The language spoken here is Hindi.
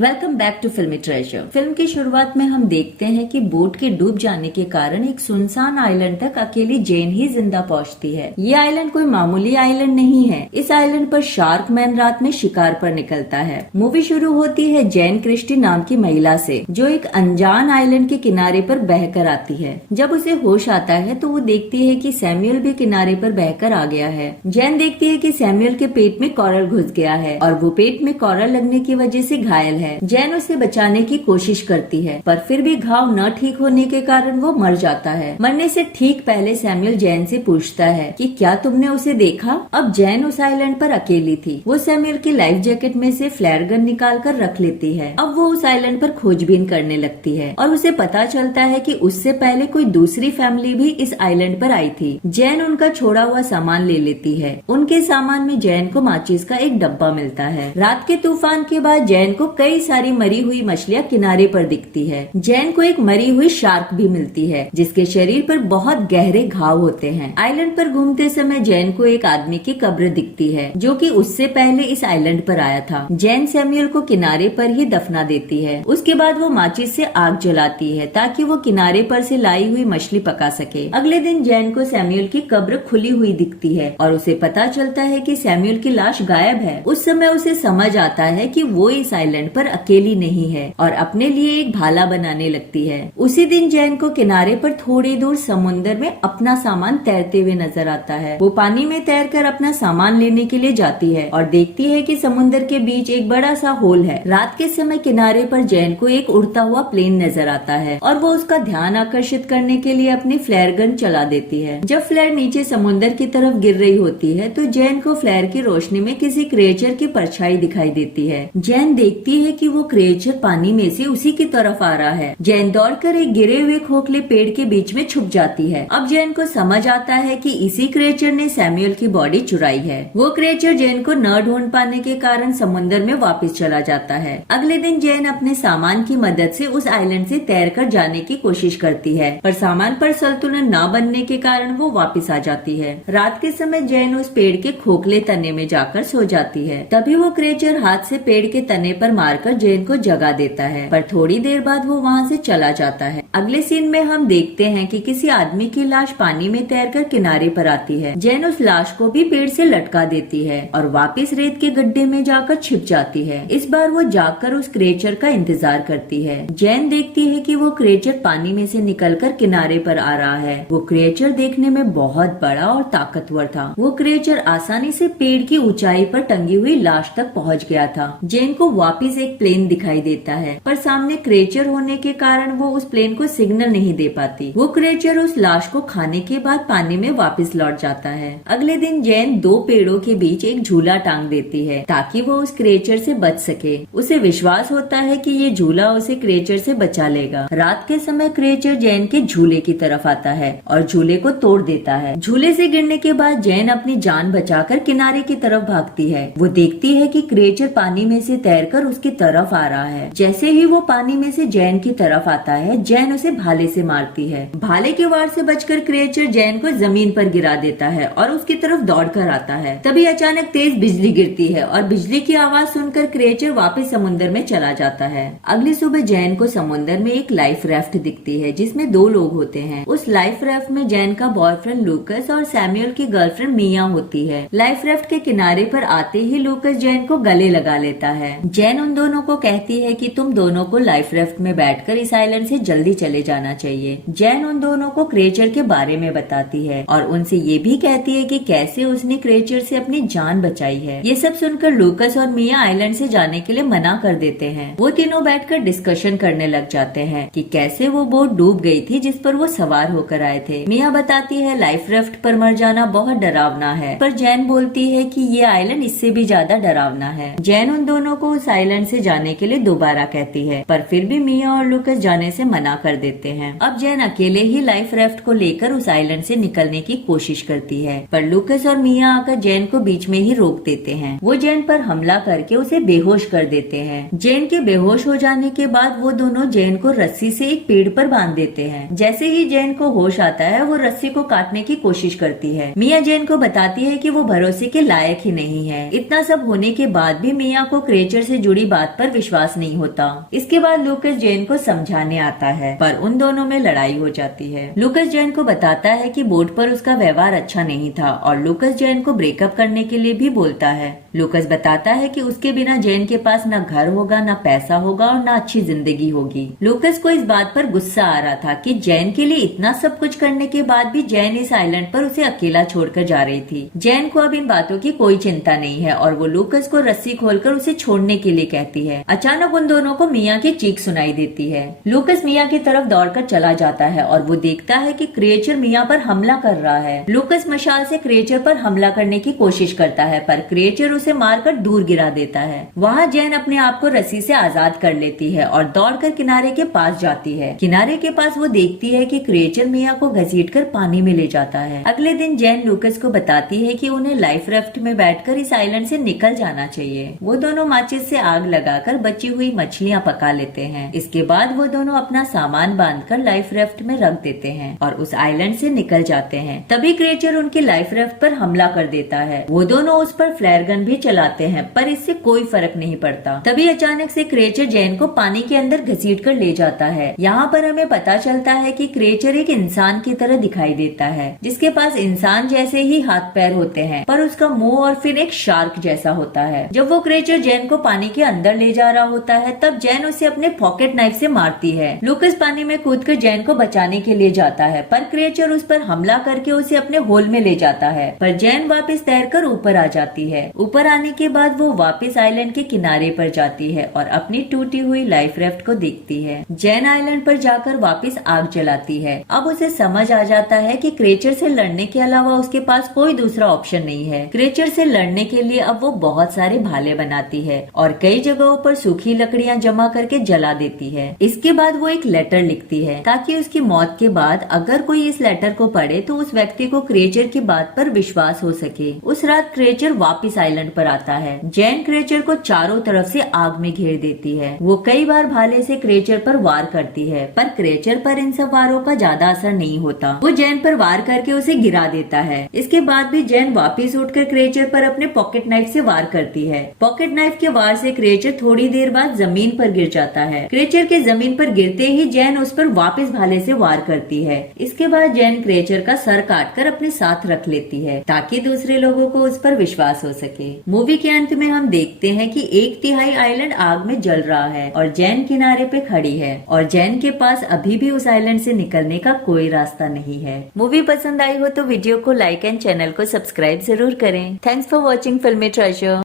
वेलकम बैक टू फिल्मी ट्रेजर। फिल्म की शुरुआत में हम देखते हैं कि बोट के डूब जाने के कारण एक सुनसान आइलैंड तक अकेली जेन ही जिंदा पहुंचती है। ये आइलैंड कोई मामूली आइलैंड नहीं है। इस आइलैंड पर शार्क मैन रात में शिकार पर निकलता है। मूवी शुरू होती है जेन क्रिस्टी नाम की महिला से, जो एक अनजान आइलैंड के किनारे पर बहकर आती है। जब उसे होश आता है तो वो देखती है कि सैमुअल भी किनारे पर बहकर आ गया है। जेन देखती है कि सैमुअल के पेट में कॉरल घुस गया है और वो पेट में कॉरल लगने की वजह से घायल है। जेन उसे बचाने की कोशिश करती है, पर फिर भी घाव न ठीक होने के कारण वो मर जाता है। मरने से ठीक पहले सैमुअल जेन से पूछता है कि क्या तुमने उसे देखा? अब जेन उस आइलैंड पर अकेली थी। वो सैमुअल की लाइफ जैकेट में से फ्लेयर गन निकाल कर रख लेती है। अब वो उस आइलैंड पर खोजबीन करने लगती है और उसे पता चलता है कि उससे पहले कोई दूसरी फैमिली भी इस आइलैंड पर आई थी। जेन उनका छोड़ा हुआ सामान ले लेती है। उनके सामान में जेन को माचिस का एक डब्बा मिलता है। रात के तूफान के बाद जेन को कई सारी मरी हुई मछलियां किनारे पर दिखती है। जेन को एक मरी हुई शार्क भी मिलती है, जिसके शरीर पर बहुत गहरे घाव होते हैं। आइलैंड पर घूमते समय जेन को एक आदमी की कब्र दिखती है, जो कि उससे पहले इस आइलैंड पर आया था। जेन सैमुअल को किनारे पर ही दफना देती है। उसके बाद वो माचिस से आग जलाती है ताकि वो किनारे पर से लाई हुई मछली पका सके। अगले दिन जेन को सैमुअल की कब्र खुली हुई दिखती है और उसे पता चलता है कि सैमुअल की लाश गायब है। उस समय उसे समझ आता है कि वो इस आइलैंड पर अकेली नहीं है और अपने लिए एक भाला बनाने लगती है। उसी दिन जेन को किनारे पर थोड़ी दूर समुद्र में अपना सामान तैरते हुए नजर आता है। वो पानी में तैरकर अपना सामान लेने के लिए जाती है और देखती है कि समुद्र के बीच एक बड़ा सा होल है। रात के समय किनारे पर जेन को एक उड़ता हुआ प्लेन नजर आता है और वो उसका ध्यान आकर्षित करने के लिए अपनी फ्लेयर गन चला देती है। जब फ्लेयर नीचे समुद्र की तरफ गिर रही होती है तो जेन को फ्लेयर की रोशनी में किसी क्रिएचर की परछाई दिखाई देती है। जेन देखती है कि वो क्रिएचर पानी में से उसी की तरफ आ रहा है। जेन दौड़कर एक गिरे हुए खोखले पेड़ के बीच में छुप जाती है। अब जेन को समझ आता है कि इसी क्रिएचर ने सैमुअल की बॉडी चुराई है। वो क्रिएचर जेन को न ढूंढ पाने के कारण समुद्र में वापस चला जाता है। अगले दिन जेन अपने सामान की मदद से उस आइलैंड से तैरकर जाने की कोशिश करती है, पर सामान पर संतुलन न बनने के कारण वो वापस आ जाती है। रात के समय जेन उस पेड़ के खोखले तने में जाकर सो जाती है। तभी वो क्रिएचर हाथ से पेड़ के तने पर मारकर जेन को जगा देता है, पर थोड़ी देर बाद वो वहाँ से चला जाता है। अगले सीन में हम देखते हैं कि किसी आदमी की लाश पानी में तैरकर किनारे पर आती है। जेन उस लाश को भी पेड़ से लटका देती है और वापस रेत के गड्ढे में जाकर छिप जाती है। इस बार वो जागकर उस क्रिएचर का इंतजार करती है। जेन देखती है कि वो क्रिएचर पानी में से निकलकर किनारे पर आ रहा है। वो क्रिएचर देखने में बहुत बड़ा और ताकतवर था। वो क्रिएचर आसानी से पेड़ की ऊंचाई पर टंगी हुई लाश तक पहुंच गया था। जेन को वापस एक प्लेन दिखाई देता है, पर सामने क्रिएचर होने के कारण वो उस प्लेन को सिग्नल नहीं दे पाती। वो क्रिएचर उस लाश को खाने के बाद पानी में वापस लौट जाता है। अगले दिन जेन दो पेड़ों के बीच एक झूला टांग देती है ताकि वो उस क्रिएचर से बच सके। उसे विश्वास होता है कि ये झूला उसे क्रिएचर से बचा लेगा। रात के समय क्रिएचर जेन के झूले की तरफ आता है और झूले को तोड़ देता है। झूले से गिरने के बाद जेन अपनी जान बचाकर किनारे की तरफ भागती है। वो देखती है कि क्रिएचर पानी में से तैरकर उसकी तरफ आ रहा है। जैसे ही वो पानी में से जेन की तरफ आता है, जेन उसे भाले से मारती है। भाले के वार से बचकर क्रिएचर जेन को जमीन पर गिरा देता है और उसकी तरफ दौड़कर आता है। तभी अचानक तेज बिजली गिरती है और बिजली की आवाज सुनकर क्रिएचर वापस समुद्र में चला जाता है। अगली सुबह जेन को समुद्र में एक लाइफ राफ्ट दिखती है जिसमें दो लोग होते हैं। उस लाइफ राफ्ट में जेन का बॉयफ्रेंड लूकस और सैमुअल की गर्लफ्रेंड मिया होती है। लाइफ राफ्ट के किनारे पर आते ही लूकस जेन को गले लगा लेता है। जेन उन दोनों को कहती है कि तुम दोनों को लाइफ राफ्ट में बैठकर इस आइलैंड से जल्दी चले जाना चाहिए। जेन उन दोनों को क्रिएचर के बारे में बताती है और उनसे ये भी कहती है कि कैसे उसने क्रिएचर से अपनी जान बचाई है। ये सब सुनकर लूकस और मिया आइलैंड से जाने के लिए मना कर देते हैं। वो तीनों बैठकर डिस्कशन करने लग जाते हैं कि कैसे वो बोट डूब गई थी जिस पर वो सवार होकर आए थे। मिया बताती है लाइफ राफ्ट पर मर जाना बहुत डरावना है, पर जेन बोलती है कि ये आइलैंड इससे भी ज्यादा डरावना है। जेन उन दोनों को उस आइलैंड से जाने के लिए दोबारा कहती है, पर फिर भी मिया और लूकस जाने से मना कर देते हैं। अब जेन अकेले ही लाइफ राफ्ट को लेकर उस आइलैंड से निकलने की कोशिश करती है, पर लूकस और मिया आकर जेन को बीच में ही रोक देते हैं। वो जेन पर हमला करके उसे बेहोश कर देते हैं। जेन के बेहोश हो जाने के बाद वो दोनों जेन को रस्सी से एक पेड़ पर बांध देते हैं। जैसे ही जेन को होश आता है, वो रस्सी को काटने की कोशिश करती है। मिया जेन को बताती है कि वो भरोसे के लायक ही नहीं है। इतना सब होने के बाद भी मिया को क्रिएचर से जुड़ी बात बात पर विश्वास नहीं होता। इसके बाद लूकस जेन को समझाने आता है, पर उन दोनों में लड़ाई हो जाती है। लूकस जेन को बताता है कि बोट पर उसका व्यवहार अच्छा नहीं था और लूकस जेन को ब्रेकअप करने के लिए भी बोलता है। लूकस बताता है कि उसके बिना जेन के पास न घर होगा, न पैसा होगा और न अच्छी जिंदगी होगी। लूकस को इस बात पर गुस्सा आ रहा था कि जेन के लिए इतना सब कुछ करने के बाद भी जेन इस आइलैंड पर उसे अकेला छोड़कर जा रही थी। जेन को अब इन बातों की कोई चिंता नहीं है और वो लूकस को रस्सी खोलकर उसे छोड़ने के लिए कहती है। अचानक उन दोनों को मिया की चीख सुनाई देती है। लूकस मिया की तरफ दौड़कर चला जाता है और वो देखता है कि क्रिएचर मिया पर हमला कर रहा है। लूकस मशाल से क्रिएचर पर हमला करने की कोशिश करता है, पर क्रिएचर उसे मारकर दूर गिरा देता है। वहाँ जेन अपने आप को रस्सी से आजाद कर लेती है और दौड़कर किनारे के पास जाती है। किनारे के पास वो देखती है कि क्रिएचर मिया को घसीटकर पानी में ले जाता है। अगले दिन जेन लूकस को बताती है कि उन्हें लाइफ राफ्ट में बैठकर इस आइलैंड से निकल जाना चाहिए। वो दोनों माचिस से आग लगाकर बची हुई मछलियाँ पका लेते हैं। इसके बाद वो दोनों अपना सामान बांधकर लाइफ राफ्ट में रख देते हैं और उस आइलैंड से निकल जाते हैं। तभी क्रिएचर उनकी लाइफ राफ्ट पर हमला कर देता है। वो दोनों उस पर फ्लेयर गन भी चलाते हैं, पर इससे कोई फर्क नहीं पड़ता। तभी अचानक से क्रिएचर जेन को पानी के अंदर घसीट कर ले जाता है। यहाँ पर हमें पता चलता है कि क्रिएचर एक इंसान की तरह दिखाई देता है, जिसके पास इंसान जैसे ही हाथ पैर होते हैं, पर उसका मुंह और फिर एक शार्क जैसा होता है। जब वो क्रिएचर जेन को पानी के अंदर ले जा रहा होता है, तब जेन उसे अपने पॉकेट नाइफ से मारती है। लूकस पानी में कूदकर जेन को बचाने के लिए जाता है, पर क्रिएचर उस पर हमला करके उसे अपने होल में ले जाता है। पर जेन वापस तैरकर ऊपर आ जाती है। ऊपर आने के बाद वो वापस आइलैंड के किनारे पर जाती है और अपनी टूटी हुई लाइफ राफ्ट को देखती है। जेन आइलैंड पर जाकर वापस आग जलाती है। अब उसे समझ आ जाता है कि क्रिएचर से लड़ने के अलावा उसके पास कोई दूसरा ऑप्शन नहीं है। क्रिएचर से लड़ने के लिए अब वो बहुत सारे भाले बनाती है और कई जगहों पर सूखी लकड़ियां जमा करके जला देती है। इसके बाद वो एक लेटर लिखती है ताकि उसकी मौत के बाद अगर कोई इस लेटर को पढ़े तो उस व्यक्ति को क्रिएचर की बात पर विश्वास हो सके। उस रात क्रिएचर वापस आइलैंड पर आता है। जेन क्रिएचर को चारों तरफ से आग में घेर देती है। वो कई बार भाले से क्रिएचर पर वार करती है, पर क्रिएचर पर इन सब वारों का ज्यादा असर नहीं होता। वो जेन पर वार करके उसे गिरा देता है। इसके बाद भी जेन वापस उठकर क्रिएचर पर अपने पॉकेट नाइफ से वार करती है। पॉकेट नाइफ के वार से क्रिएचर थोड़ी देर बाद जमीन पर गिर जाता है। क्रिएचर के जमीन पर गिरते ही जेन उस पर वापस भाले से वार करती है। इसके बाद जेन क्रिएचर का सर काटकर अपने साथ रख लेती है ताकि दूसरे लोगों को उस पर विश्वास हो सके। मूवी के अंत में हम देखते हैं कि 1/3 आइलैंड आग में जल रहा है और जेन किनारे पे खड़ी है और जेन के पास अभी भी उस आइलैंड से निकलने का कोई रास्ता नहीं है। मूवी पसंद आई हो तो वीडियो को लाइक एंड चैनल को सब्सक्राइब जरूर करें। थैंक्स फॉर वॉचिंग फिल्मी ट्रेजर।